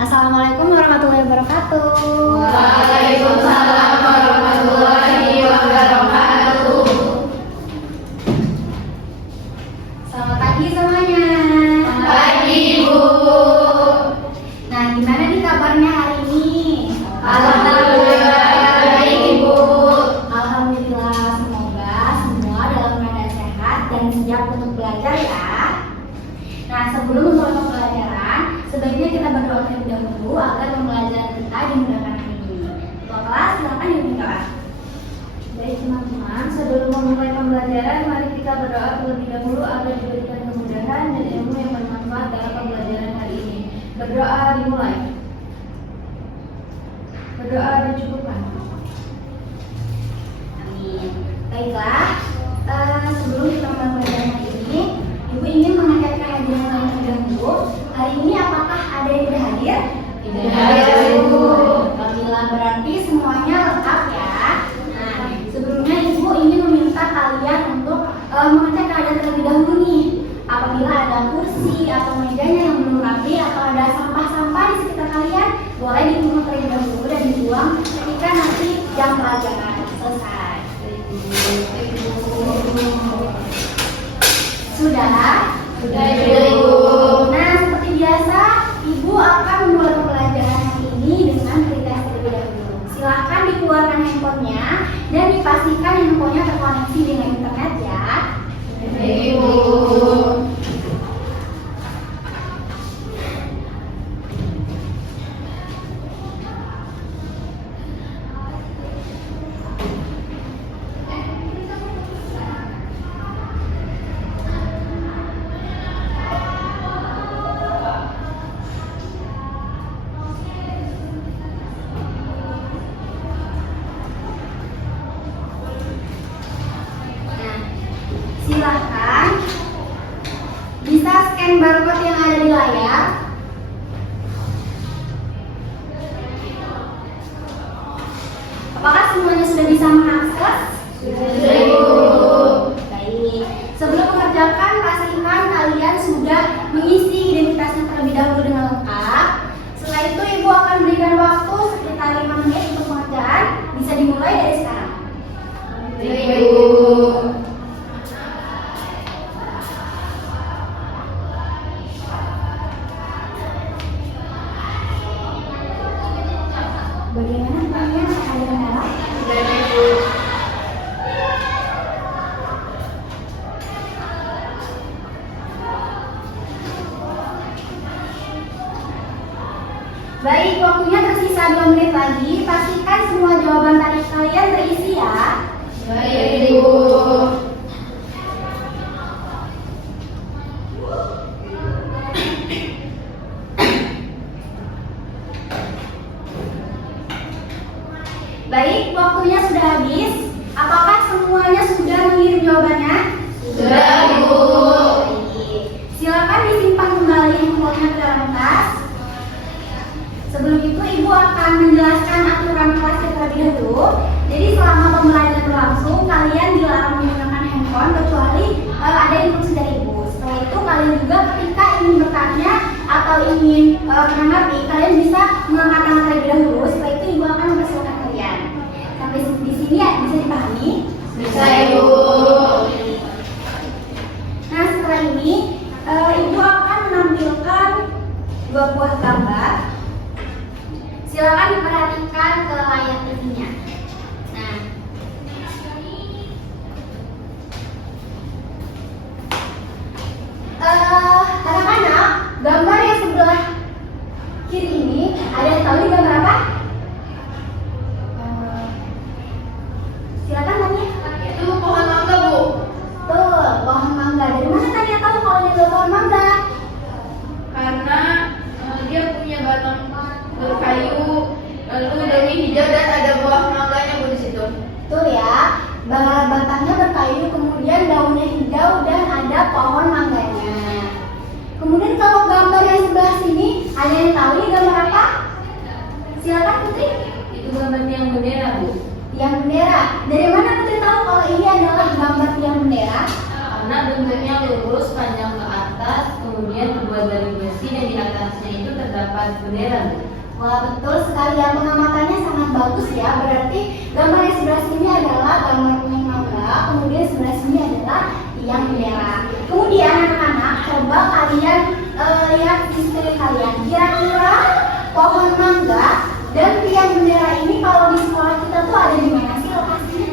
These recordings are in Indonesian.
Assalamualaikum warahmatullahi wabarakatuh. Waalaikumsalam warahmatullahi wabarakatuh. Selamat pagi semuanya. Selamat pagi, Ibu. Nah, gimana nih kabarnya hari ini? Alhamdulillah baik, Ibu. Alhamdulillah, semoga semua dalam keadaan sehat dan siap untuk belajar ya. Nah, sebelum mulai pembelajaran, sebaiknya kita berdoa terlebih dahulu agar pembelajaran kita dimudahkan hari ini. Ketua kelas, silakan dipimpin kelas. Baik teman-teman, sebelum memulai pembelajaran, mari kita berdoa terlebih dahulu agar diberikan kemudahan dan ilmu yang bermanfaat dalam pembelajaran hari ini. Berdoa dimulai. Berdoa dicukupkan. Amin. Baiklah, sebelum kita mulai pembelajaran hari ini, Ibu ingin mengajarkan hadiah yang terlebih dahulu. Hari ini apakah ada yang tidak hadir? Tidak hadir, Ibu. Alhamdulillah, berarti semuanya lengkap ya. Nah, sebelumnya Ibu ingin meminta kalian untuk mengecek keadaan terlebih dahulu nih. Apabila ada kursi atau mejanya yang belum rapi atau ada sampah-sampah di sekitar kalian, boleh dipungut terlebih dahulu dan dibuang ketika nanti jam pelajaran selesai. Sudah? Sudah, Ibu. Nah, seperti biasa, Ibu akan memulai pembelajaran hari ini dengan berita terlebih dahulu. Silahkan dikeluarkan handphonenya dan dipastikan handphonenya terkoneksi dengan internet ya. Baik, Ibu. Nah, silahkan bisa scan barcode yang ada di layar. Apakah semuanya sudah bisa mengakses? Sudah, Ibu. Baik. Sebelum mengerjakan, pastikan kalian sudah mengisi identitasnya terlebih dahulu dengan lengkap. Setelah itu, Ibu akan berikan waktu sekitar 5 menit untuk pengerjaan. Bisa dimulai dari sekarang. Baik, Ibu. Bagaimana kalian ada kendala? Sudah, Ibu. Baik, waktunya tersisa 2 menit lagi. Pastikan semua jawaban tadi kalian terisi ya. Baik, Ibu. Baik, waktunya sudah habis. Apakah semuanya sudah mengirim jawabannya? Sudah, Ibu. Baik. Silakan disimpan kembali handphonenya ke dalam tas. Sebelum itu, Ibu akan menjelaskan aturan kelas terlebih dahulu. Jadi selama pembelajaran berlangsung, kalian dilarang menggunakan handphone kecuali ada instruksi dari Ibu. Setelah itu, kalian juga ketika ingin bertanya atau ingin menanggapi, kalian bisa mengangkat tangan terlebih dahulu. Setelah itu, Ibu akan mempersilakan kalian. Sampai di sini ya bisa dipahami? Bisa, Ibu. Nah, setelah ini Ibu akan menampilkan 2 buah gambar. Silakan diperhatikan ke layar TV-nya. Nah, anak-anak, gambar yang sebelah kiri ini ada yang tahu ini gambar apa? Silakan tanya. Itu pohon mangga, Bu. Tuh, pohon mangga. Dari mana tanya tahu kalau ini adalah pohon mangga? Karena dia punya batang berkayu, lalu daunnya hijau dan ada buah mangganya, Bu, di situ. Tuh ya, batangnya berkayu, kemudian daunnya hijau dan ada pohon mangganya. Kemudian kalau gambar yang sebelah sini, ada yang tahu ini gambar apa? Silakan Putri. Itu gambar tiang bendera, Bu. Tiang bendera. Dari mana Putri tahu kalau ini adalah gambar tiang bendera? Karena bentuknya lurus panjang ke atas, kemudian terbuat dari besi dan di atasnya itu terdapat atas bendera. Wah, betul sekali ya, pengamatannya sangat bagus ya. Berarti gambar yang sebelah sini adalah gambar pohon mangga, kemudian sebelah sini adalah tiang bendera. Kemudian anak-anak, coba kalian lihat di sekeliling kalian. Kira-kira pohon mangga dan tiang bendera ini kalau di sekolah kita tuh ada di mana sih lokasinya?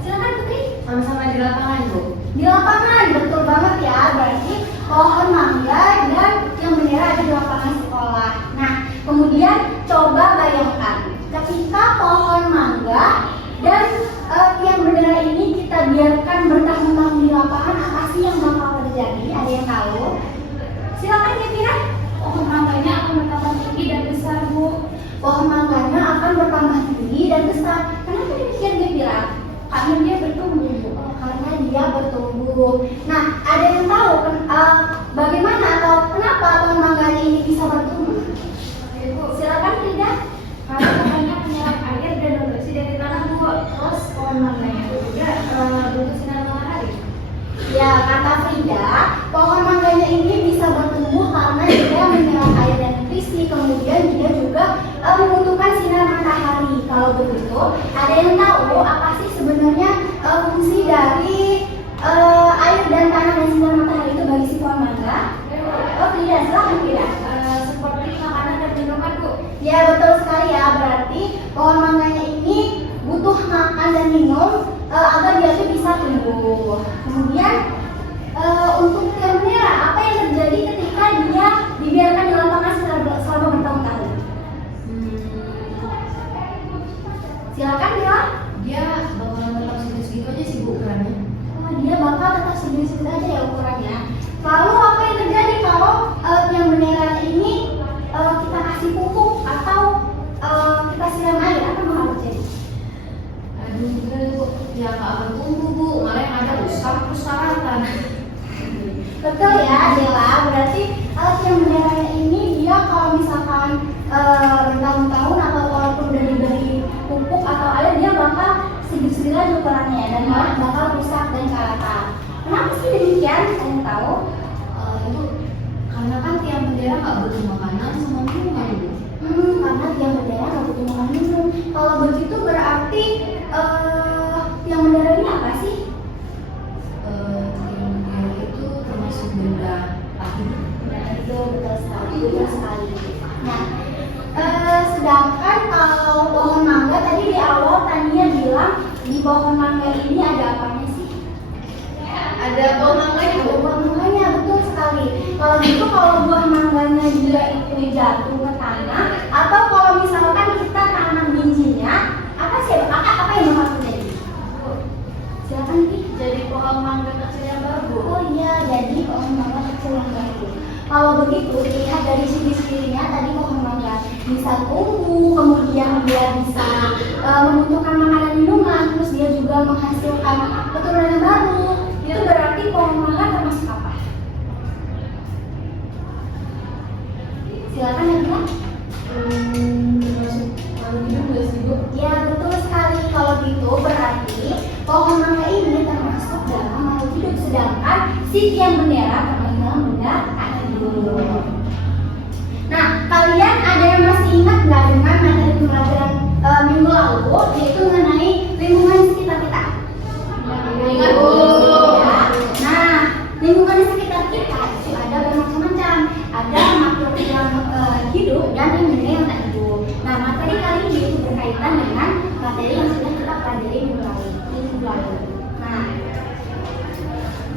Silakan Putri. Sama-sama di lapangan, Bu. Di lapangan, betul banget ya. Berarti pohon mangga dan tiang bendera ada di lapangan sekolah. Nah, kemudian coba bayangkan ketika pohon mangga dan tiang bendera ini kita biarkan bertahun-tahun di lapangan, apa sih yang bakal terjadi? Ada yang tahu? Silakan kira-kira. Pohon mangganya akan bertambah tinggi dan besar, Bu. Pohon mangganya akan bertambah tinggi dan besar. Kenapa demikian kira-kira? Karena dia bertumbuh. Oh, karena dia bertumbuh. Nah, ada yang tahu bagaimana atau kenapa pohon mangganya ini bisa bertumbuh? Ibu, Silakan tidak. karena banyak menyerap air dan nutrisi dari tanah, Bu. Terus pohon mangganya itu juga butuh sinar matahari. Ya, kata Frida, pohon mangganya ini bisa bertumbuh karena dia menyerap air dan nutrisi, kemudian dia juga membutuhkan sinar matahari. Kalau begitu, ada yang tahu apa sih sebenarnya fungsi dari air dan tanah dan sinar matahari itu bagi si pohon mangga? Oh tidak, silahkan tidak. Seperti makanan dan minuman, Bu. Ya betul sekali ya, berarti pohon mangganya ini butuh makan dan minum agar dia tuh bisa tumbuh. Kemudian untuk tiang bendera, apa yang terjadi ketika dia dibiarkan di lapangan selama bertahun-tahun? Silakan bilang. Dia bakalan tetap segitu aja sih, Bu, ukurannya. Oh, dia bakal tetap segini-segini aja ya ukurannya. Lalu apa yang terjadi kalau tiang bendera ini kita kasih pupuk atau kita siram air, apa yang bakal terjadi? Aduh, bener, Bu. Ya nggak akan tumbuh, Bu. Malah yang ada rusak terus karatan. Betul ya, Dela. Berarti tiang bendera ini dia kalau misalkan bertahun-tahun atau walaupun udah diberi pupuk atau air, dia bakal sedikit-sedikit aja ukurannya dan malah bakal rusak dan karatan. Kenapa sih demikian? Kalian tahu? Itu karena kan tiang bendera nggak butuh makanan sama minuman, Bu. Karena tiang bendera nggak butuh makan minum. Kalau begitu berarti tiang bendera ini apa sih? Tiang bendera itu termasuk benda hidup. Nah, itu betul sekali, betul sekali. Nah, sedangkan kalau pohon mangga tadi di awal Tania bilang di pohon mangga ini ada apanya sih? Ada pohon mangganya, Ada Bu. buah mangganya, betul sekali. Kalau gitu kalau buah mangganya dia itu jatuh ke tanah, atau kalau misalkan kita tanam bijinya, apa yang bakal terjadi? Silakan Ki. Jadi pohon mangga kecil yang baru. Oh iya, jadi pohon mangga kecil yang baru. Kalau begitu, dilihat dari sisi-sisinya tadi pohon mangga bisa tumbuh, kemudian dia bisa membutuhkan makanan minuman, terus dia juga menghasilkan keturunan yang baru. Itu berarti pohon mangga termasuk apa? Silakan ya, Bu. Termasuk makhluk hidup nggak sih, Bu? Ya betul sekali. Kalau gitu berarti pohon mangga ini termasuk dalam makhluk hidup, sedangkan si tiang bendera termasuk dalam benda tak hidup. Nah, kalian ada yang masih ingat nggak dengan materi pelajaran minggu lalu, yaitu mengenai lingkungan sekitar kita? Ingat, Bu. Ya. Nah, lingkungan di sekitar kita itu ada bermacam-macam. Ada makhluk yang hidup dan yang tak hidup. Nah, materi kali ini itu berkaitan dengan materi yang sudah kita pelajari minggu lalu. Nah,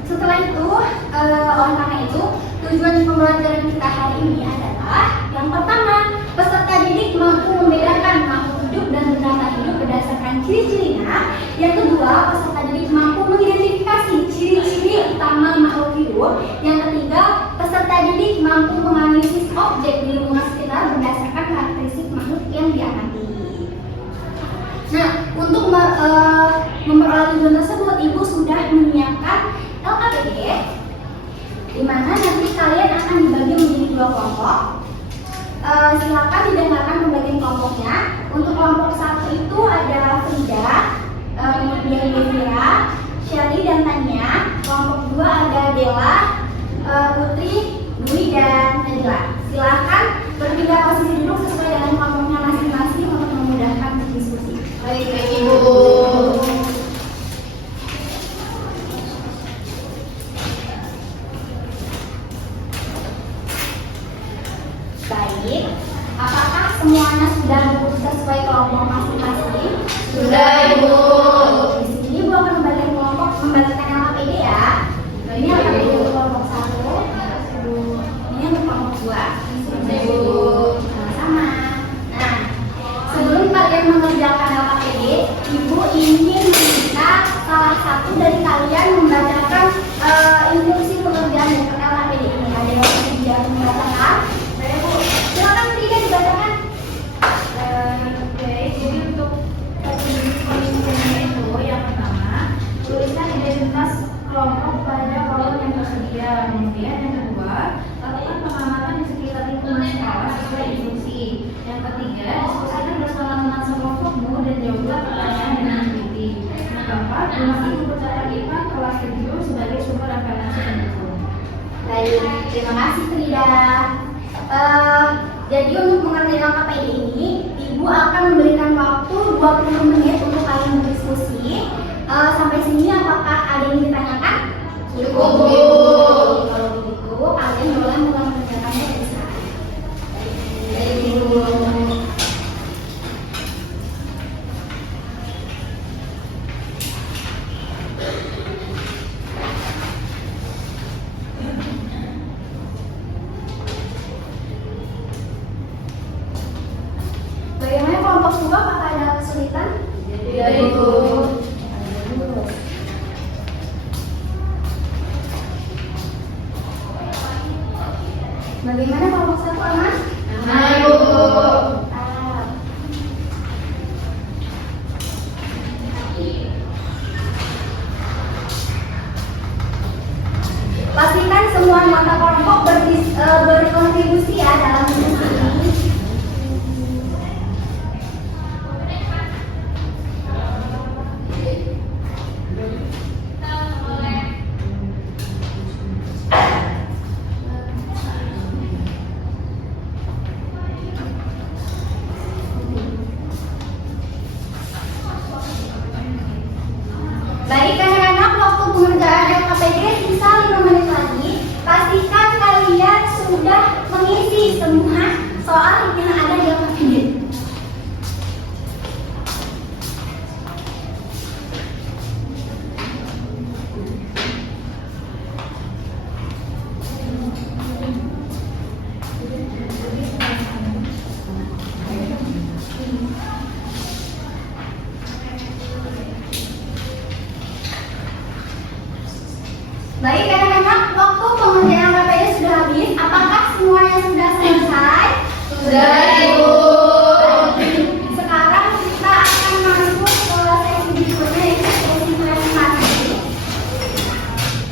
setelah itu, oleh karena itu, tujuan pembelajaran kita hari ini adalah yang pertama, peserta didik mampu membedakan makhluk hidup dan benda tak hidup berdasarkan ciri-cirinya. Yang kedua, peserta didik mampu mengidentifikasi ciri-ciri utama makhluk hidup. Yang ketiga, peserta didik mampu menganalisis objek di lingkungan sekitar berdasarkan karakteristik makhluk yang diamati. Nah, untuk memperoleh tujuan tersebut, Ibu sudah menyiapkan LKPD, di mana nanti kalian akan dibagi menjadi 2 kelompok. Silakan didengarkan pembagian kelompoknya. Untuk kelompok 1 itu ada Frida, kemudian Devira, Shelly dan Tania. Kelompok 2 ada Dela, Putri, Dwi dan Najla. Silakan berpindah posisi duduk sesuai dengan kelompoknya masing-masing untuk memudahkan diskusi. Baik, Ibu. Baik, apakah semuanya sudah duduk sesuai kelompok masing-masing? Sudah, Ibu. Di sini Ibu akan membagikan kelompok, membagikan nama PD ya. Ini akan untuk kelompok 1, ini untuk kelompok 2. Ibu. Sama. Nah, sebelum kalian mengerjakan LKPD, Ibu ingin meminta salah satu dari kalian membacakan instruksi pengerjaan dari LKPD ini. Ada yang bisa membacakan? Silakan tidak dibacakan. Oke, jadi untuk penelitiannya itu yang pertama, tuliskan identitas kelompok pada kolom yang tersedia. Kemudian yang kedua, lakukan pengamatan di sekitar lingkungan sekolah sesuai instruksi. Yang ketiga, diskusikan bersama teman sekelompokmu dan jawablah pertanyaan dengan teliti. Yang keempat, gunakan buku catatan IPA kelas 7 sebagai sumber referensi pendukung. Baik, terima kasih Frida. Jadi untuk mengerjakan LKPD ini, Ibu akan memberikan waktu 20 menit untuk kalian berdiskusi. Sampai sini apakah ada yang ditanyakan? Cukup, Bu. Kalau begitu, kalian boleh mulai mengerjakannya dari sekarang. Baik, Ibu. Bagaimana kelompok 2? Apakah ada kesulitan? Tidak, Ibu. Bagaimana kelompok 1 aman? Nah, Ibu. Ah. Pastikan semua anggota kelompok berkontribusi ya dalam diskusi ini. Baik anak-anak, waktu pengerjaan LKPD sisa 5 menit lagi. Pastikan kalian sudah mengisi semua soal yang ada di LKPD. Baik anak-anak, waktu pengerjaan LKPD sudah habis. Apakah semuanya sudah selesai? Sudah, Ibu. Sekarang kita akan masuk ke sesi berikutnya yaitu sesi presentasi.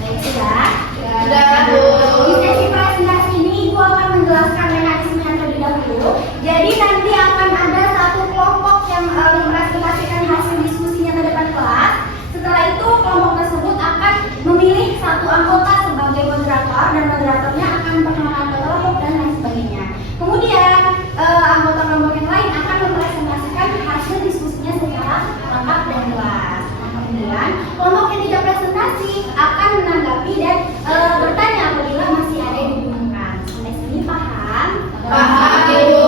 Baik, sudah? Sudah, Bu. Di sesi presentasi ini Ibu akan menjelaskan mekanismenya terlebih dahulu. Jadi nanti akan ada satu kelompok yang mempresentasikan hasil diskusinya ke depan kelas. Setelah itu kelompok tersebut akan memilih satu anggota sebagai moderator dan moderatornya akan memperkenalkan kelompok dan lain sebagainya. Kemudian anggota kelompok yang lain akan mempresentasikan hasil diskusinya secara lengkap dan jelas. Kemudian kelompok yang tidak presentasi akan menanggapi dan bertanya apabila masih ada yang dibingungkan. Sampai sini paham? Paham, Ibu.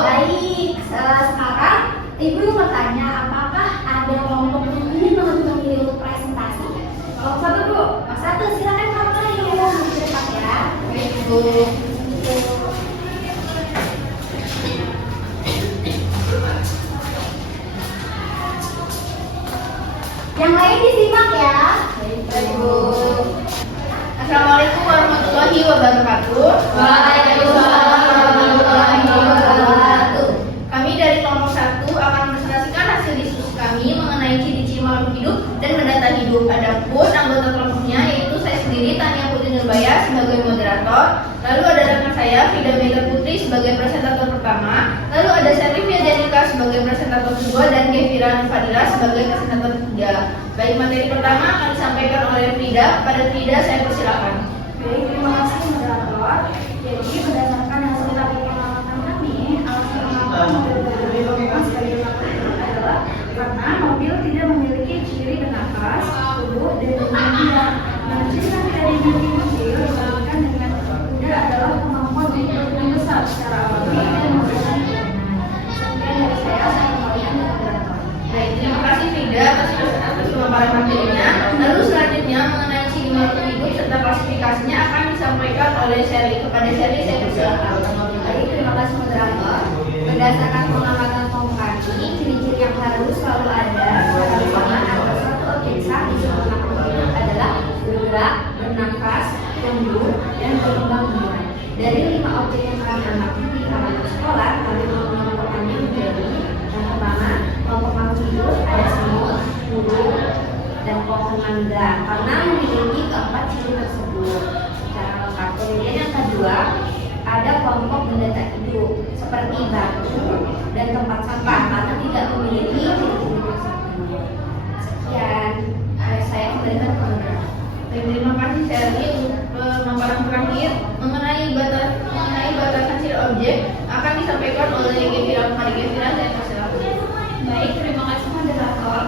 Baik, sekarang Ibu mau bertanya apakah ada kelompok yang ingin memilih untuk presentasi? Kelompok 1 dulu. 1 silakan kelompok yang mau cepat ya. Baik, Ibu. Yang lain disimak ya. Baik, Bu. Assalamualaikum warahmatullahi wabarakatuh. Waalaikumsalam warahmatullahi wabarakatuh. Kami dari kelompok 1 akan mempresentasikan hasil diskusi kami mengenai ciri-ciri makhluk hidup dan mendata hidup. Adapun anggota kelompoknya yaitu saya sendiri Tania Putri Nurbaya sebagai moderator, lalu ada rekan saya Frida Meta Putri sebagai presentator pertama, lalu ada Serifia Janika sebagai presentator kedua dan Gevira Fadila sebagai presentator ketiga. Baik, materi pertama akan disampaikan oleh Frida. Pada Frida saya persilakan. Baik, terima kasih moderator. Jadi berdasarkan hasil tadi pengamatan klarifikasinya akan disampaikan oleh Sherly. Kepada Sherly saya persilakan. Baik, terima kasih moderator. Berdasarkan pengamatan kelompok kami, ciri-ciri yang harus selalu ada secara bersamaan antara satu objek sah di sebuah makhluk hidup adalah bergerak, bernafas, tumbuh, dan berkembang biak. Dari 5 objek yang kami amati di kalangan sekolah, kami mengelompokkannya menjadi yang pertama, kelompok makhluk hidup ada semut, burung, dan pohon mangga karena memiliki keempat ciri tersebut secara lengkap. Kemudian yang kedua, ada kelompok benda tak hidup seperti batu dan tempat sampah karena tidak memiliki ciri-ciri tersebut. Sekian, saya kembalikan ke Anda. Baik, terima kasih Sherly. Untuk pemaparan terakhir mengenai batasan ciri objek akan disampaikan oleh Gevira. Kepada Gevira saya persilakan. Baik, terima kasih moderator.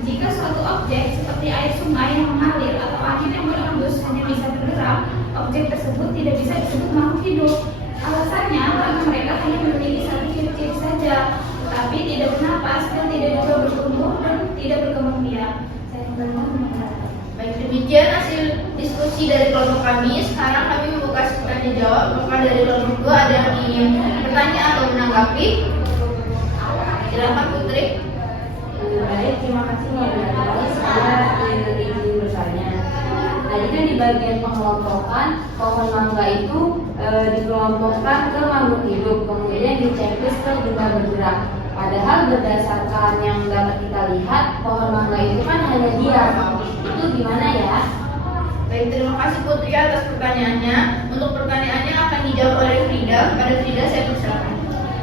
Jika suatu objek seperti air sungai yang mengalir atau angin yang berhembus hanya bisa bergerak, objek tersebut tidak bisa disebut makhluk hidup. Alasannya karena mereka hanya memiliki satu ciri-ciri saja, tetapi tidak bernapas dan tidak juga bertumbuh dan tidak berkembang biak. Saya kembalikan ke moderator. Baik, demikian hasil diskusi dari kelompok kami. Sekarang kami membuka tanya jawab. Apakah dari kelompok 2 ada yang ingin bertanya atau menanggapi? Silakan Putri. Baik, terima kasih moderator. Saya izin bertanya. Tadi kan di bagian pengelompokan pohon mangga itu dikelompokkan ke makhluk hidup, kemudian di checklist ke juga bergerak. Padahal berdasarkan yang dapat kita lihat, pohon mangga itu kan hanya diam. Itu gimana ya? Baik, terima kasih Putri atas pertanyaannya. Untuk pertanyaannya akan dijawab oleh Frida. Pada Frida saya persilakan.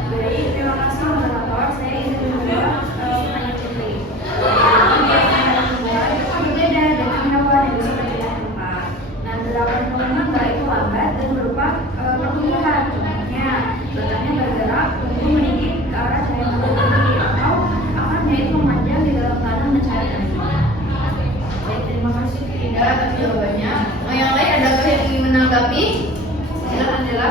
Baik, terima kasih moderator. Saya izin menjawab pertanyaan Putri. Berbeda dengan hewan yang bisa bergerak cepat. Nah, gerakan pohon mangga itu lambat dan berupa pertumbuhan. Contohnya, batangnya bergerak, tumbuh meninggi ke arah cahaya matahari atau akarnya itu memanjang di dalam tanah mencari air. Baik, terima kasih Frida atas jawabannya. Yang lain adakah yang ingin menanggapi? Silakan Dela.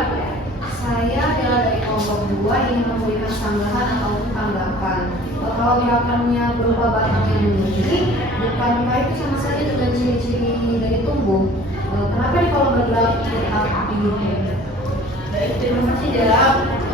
Saya adalah dari kelompok 2 ingin memberikan tambahan ataupun tanggapan. Kalau gerakannya berupa batang yang meninggi, bukankah itu sama saja dengan ciri-ciri dari tumbuh? Kenapa di kalau bergerak tetap tinggi? Baik, terima kasih Dela.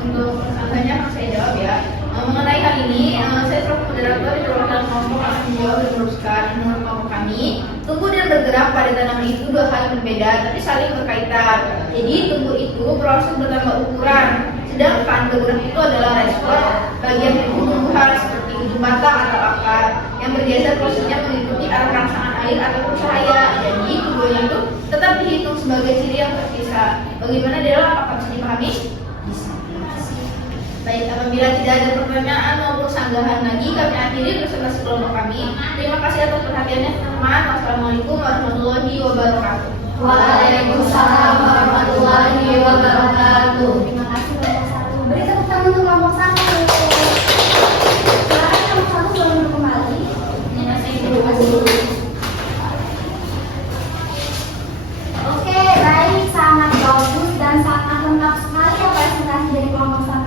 Untuk pertanyaannya akan saya jawab ya. Mengenai hal ini, saya selaku moderator di dalam kelompok akan menjawab dan meneruskan. Menurut kelompok kami, tumbuh dan bergerak pada tanaman itu dua hal yang berbeda, tapi saling berkaitan. Jadi tumbuh itu proses bertambah ukuran, sedangkan bergerak itu adalah respon bagian dari tumbuhan seperti ujung batang atau akar yang bergeser prosesnya mengikuti arah rangsangan air ataupun cahaya. Jadi keduanya itu tetap dihitung sebagai ciri yang terpisah. Bagaimana Dela? Apakah bisa dipahami? Baik, apabila tidak ada pertanyaan maupun sanggahan lagi, kami akhiri presentasi kelompok kami. Terima kasih atas perhatiannya teman-teman. Wassalamualaikum warahmatullahi wabarakatuh. Waalaikumsalam warahmatullahi wabarakatuh. Terima kasih kelompok 1. Beri tepuk tangan untuk kelompok 1. Silakan kelompok 1 boleh duduk kembali. Terima kasih. Oke, baik, sangat bagus dan sangat lengkap sekali ya presentasi dari kelompok 1.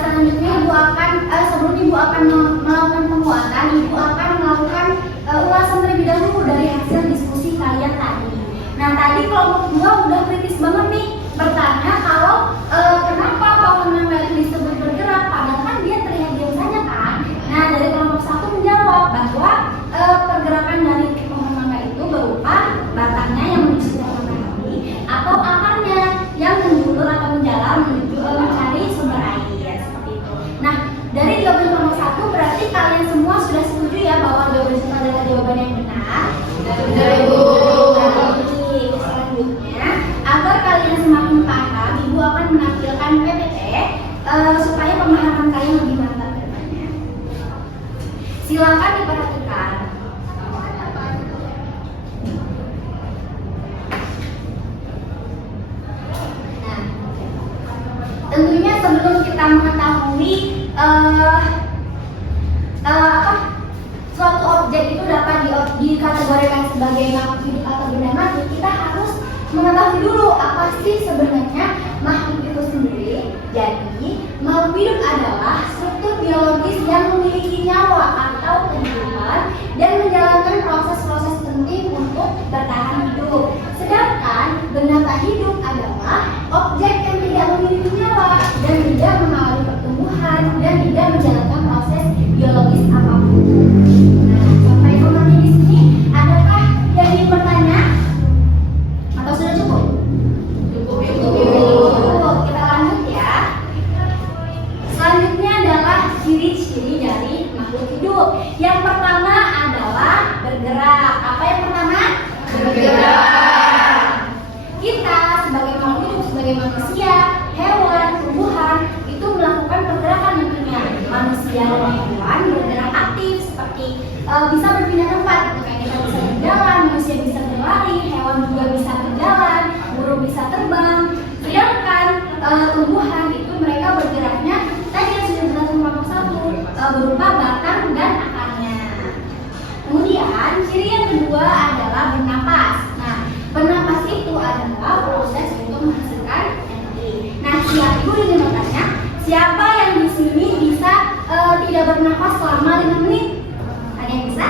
Selanjutnya Ibu akan sebelum Ibu akan melakukan penguatan, Ibu akan melakukan ulasan terlebih dahulu dari hasil diskusi kalian tadi. Nah, tadi kelompok 2 udah kritis banget nih bertanya kalau kenapa pohon mangga itu disebut bergerak padahal kan dia terlihat diam saja kan. Nah, dari kelompok 1 menjawab bahwa pergerakan dari pohon mangga itu berupa batangnya yang menuju ke matahari atau akarnya yang menjulur atau menjalar menuju mencari sumber air seperti itu. Nah, dari jawaban kelompok 1 berarti kalian semua sudah setuju ya bahwa jawaban itu adalah jawaban yang benar. Sudah, Ibu. Baik, selanjutnya agar kalian semakin paham, Ibu akan menampilkan PPT supaya pemahaman kalian lebih mantap ke depannya. Silakan diperhatikan. Nah, tentunya sebelum kita mengetahui suatu objek itu dapat dikategorikan sebagai makhluk hidup atau benda mati, kita harus mengetahui dulu apa sih sebenarnya makhluk itu sendiri. Jadi, makhluk hidup adalah struktur biologis yang memiliki nyawa atau kehidupan dan menjalankan proses-proses penting untuk bertahan hidup. Sedangkan bisa terbang. Sedangkan tumbuhan itu mereka bergeraknya tadi yang sudah jelas kelompok satu berupa batang dan akarnya. Kemudian ciri yang kedua adalah bernapas. Nah, bernapas itu adalah proses untuk menghasilkan energi. Nah, ibu ingin bertanya, siapa yang di sini bisa tidak bernapas selama 5 menit? Ada yang bisa?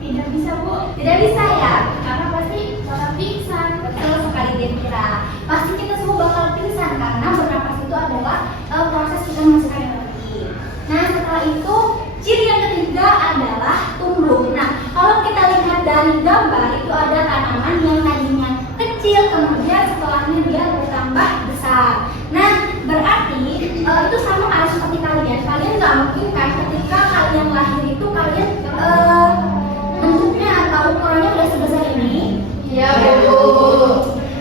Tidak bisa, Bu. Tidak bisa ya? Karena pasti bakal pingsan. Betul sekali Dira. Pasti kita semua bakal pingsan karena bernapas itu adalah proses kita menghasilkan energi. Nah, setelah itu ciri yang ketiga adalah tumbuh. Nah, kalau kita lihat dari gambar itu ada tanaman yang tadinya kecil, kemudian setelahnya dia bertambah besar. Nah, berarti itu sama halnya seperti kalian. Kalian nggak mungkin kan ketika kalian lahir itu kalian bentuknya atau ukurannya udah sebesar ini. Iya, Bu.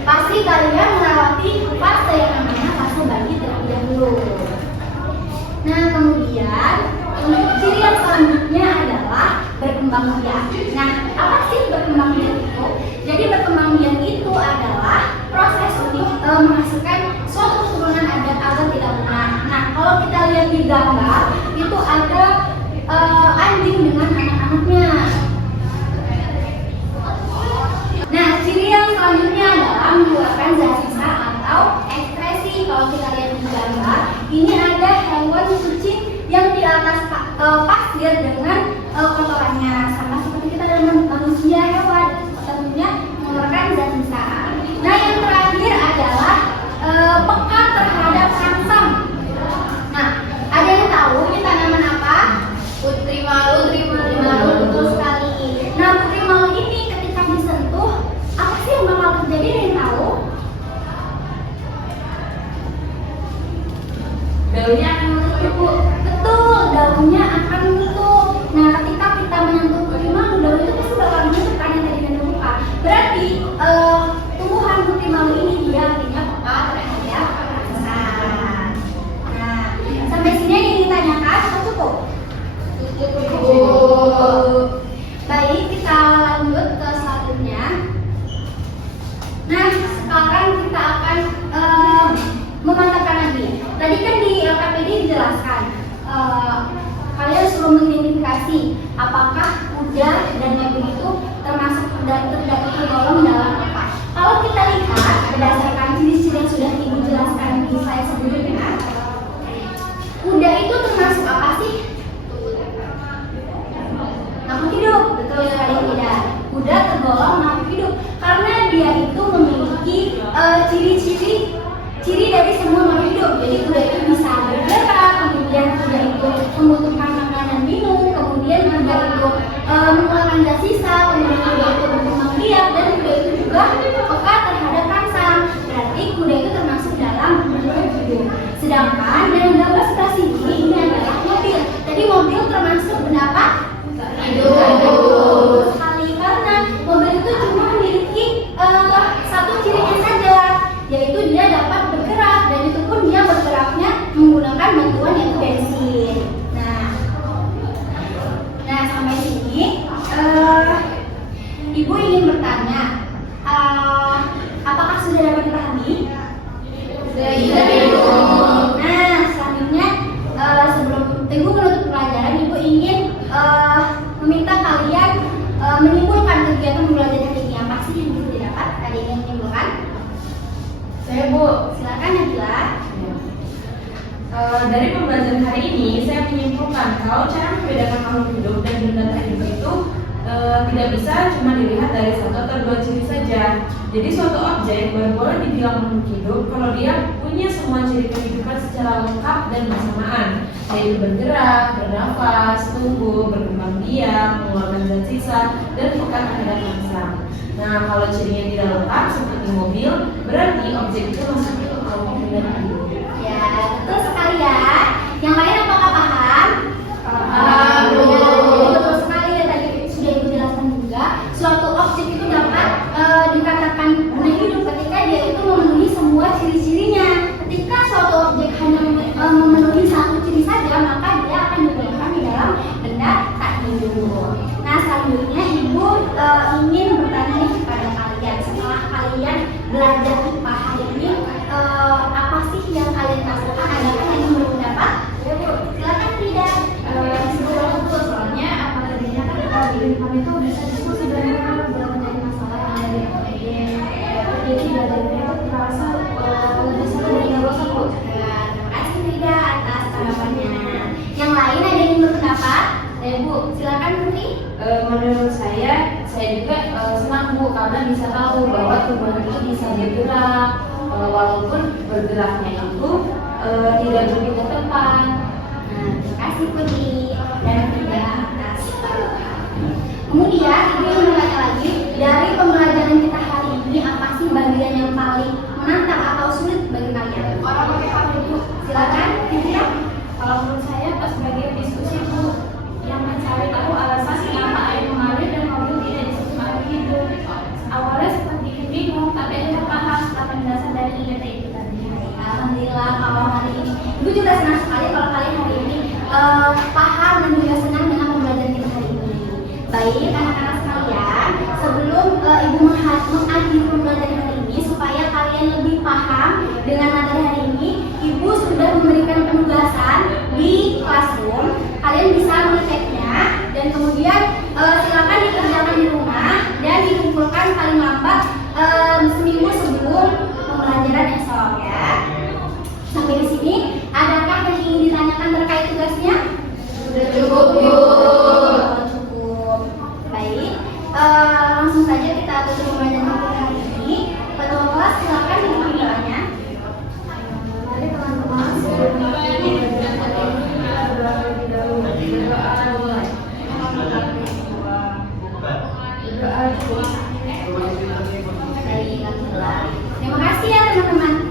Pasti kalian melewati fase yang namanya fase bayi terlebih dahulu. Nah, kemudian untuk ciri yang selanjutnya adalah berkembang biak. Nah, apa sih berkembang biak itu? Jadi berkembang biak itu adalah proses untuk menghasilkan suatu keturunan agar tidak punah. Nah, kalau kita lihat di gambar itu ada anjing dengan anak-anaknya. Nah, ciri yang selanjutnya adalah mengeluarkan zat sisa atau ekskresi. Kalau kita lihat di gambar, ini ada hewan kucing yang di atas pasir dengan kotorannya, sama seperti kita dengan manusia hewan tentunya mengeluarkan zat sisa. Nah, yang terakhir adalah peka terhadap sangsang. Nah, ada yang tahu ini tanaman apa? Putri malu, Betul sekali. Nah, putri malu ini ketika disentuh, apa sih yang bakal terjadi? Ada yang tahu? Daunnya akan menutup, Bu. Betul, daunnya akan menutup. Nah, ketika kita menyentuh putri malu, daun itu pasti bakal menutup kan yang tadi kita lupa. Berarti tumbuhan putri malu ini dia artinya peka terhadap sangsang. Nah, sampai sini yang ingin ditanyakan atau cukup? Baik, kita lanjut ke selanjutnya. Nah, sekarang kita akan memantapkan lagi. Tadi kan di LKPD dijelaskan kalian suruh mengidentifikasi apakah kuda dan mobil itu termasuk tergolong dalam apa. Kalau kita lihat berdasarkan ciri-ciri yang sudah ibu jelaskan di slide sebelumnya, kuda itu termasuk apa sih? Makhluk hidup, betul sekali tidak. Kuda tergolong makhluk hidup karena dia itu memiliki ciri dari semua makhluk hidup. Jadi kuda itu bisa bergerak, kemudian kuda itu membutuhkan makanan minum, kemudian kuda itu mengeluarkan zat sisa, kemudian kuda itu berkembang biak, dan kuda itu juga peka terhadap rangsang. Berarti kuda itu termasuk dalam makhluk hidup. Sedangkan yang gambar sebelah sini ini adalah mobil. Jadi mobil termasuk benda apa? Hidup sekali, karena mobil itu cuma memiliki satu cirinya saja, yaitu dia dapat bergerak, dan itu pun dia bergeraknya menggunakan bantuan yaitu bensin. Nah sampai sini ibu ingin bertanya, apakah sudah dapat dipahami? Sudah, Ibu. Nah, selanjutnya sebelum ibu menutup pelajaran, ibu ingin meminta kalian menyimpulkan kegiatan belajar hari ini. Apa sih yang ibu dapat? Ada yang ingin menyimpulkan? Saya, Bu. Silakan Nabila. Dari pembelajaran hari ini, saya menyimpulkan kalau cara membedakan makhluk hidup dan benda tak hidup itu tidak bisa cuma dilihat dari satu atau dua ciri saja. Jadi suatu objek baru boleh dibilang makhluk hidup kalau dia punya semua ciri kehidupan secara lengkap dan bersamaan, yaitu bergerak, bernafas, tumbuh, berkembang biak, mengeluarkan zat sisa, dan peka terhadap rangsang. Nah, kalau cirinya tidak lengkap seperti mobil, berarti objek itu masuk ke kelompok benda tak hidup. Ya, betul sekali ya. Yang lain apakah paham? Paham, Bu. Ya, jadi betul sekali ya, tadi sudah ibu jelaskan juga. Suatu objek itu dapat dikatakan benda hidup ketika dia itu memenuhi semua ciri-cirinya. Ketika suatu objek hanya memenuhi satu ciri saja, maka dia akan digolongkan di dalam benda tak hidup. Nah, selanjutnya ibu ingin bertanya kepada kalian, setelah kalian belajar jadi belajarnya itu terasa lebih seru dan nggak bosan Bu. Terima kasih Frida atas tanggapannya. Yang lain ada yang ingin berpendapat? Bu, Silakan Putri. menurut saya juga senang Bu karena bisa tahu bahwa tubuh ini bisa bergerak, walaupun bergeraknya itu tidak begitu tepat. Terima kasih Putri dan Frida atas. Kemudian ibu ingin bertanya lagi, dari pembelajaran kita hari ini apa sih bagian yang paling menantang atau sulit bagi kalian? Orang pakai HP Bu. Silakan Frida. Kalau menurut saya pas bagian diskusi Bu, yang mencari tahu alasan kenapa air mengalir dan mobil tidak disebut makhluk hidup. Awalnya seperti bingung, tapi akhirnya paham setelah penjelasan dari IDT itu tadi. Alhamdulillah kalau hari ini ibu juga senang sekali kalau kalian hari ini paham dan juga senang dengan pembelajaran kita hari ini. Baik anak-anak sekalian, sebelum ibu mengakhiri pembelajaran hari ini supaya kalian lebih paham dengan materi hari ini, ibu sudah memberikan penugasan di classroom. Kalian bisa mengeceknya dan kemudian silakan dikerjakan di rumah dan dikumpulkan paling lambat seminggu sebelum pembelajaran esok ya. Sampai di sini, adakah yang ingin ditanyakan terkait tugasnya? Sudah cukup Bu. Cukup. Baik, langsung saja kita tutup pembelajaran kita hari ini. Ketua kelas silakan diberi doanya. Jadi teman-teman sebelum pembelajaran hari ini adalah terlebih dahulu berdoa mulai. Berdoa dulu. Baik, alhamdulillah. Terima kasih ya teman-teman.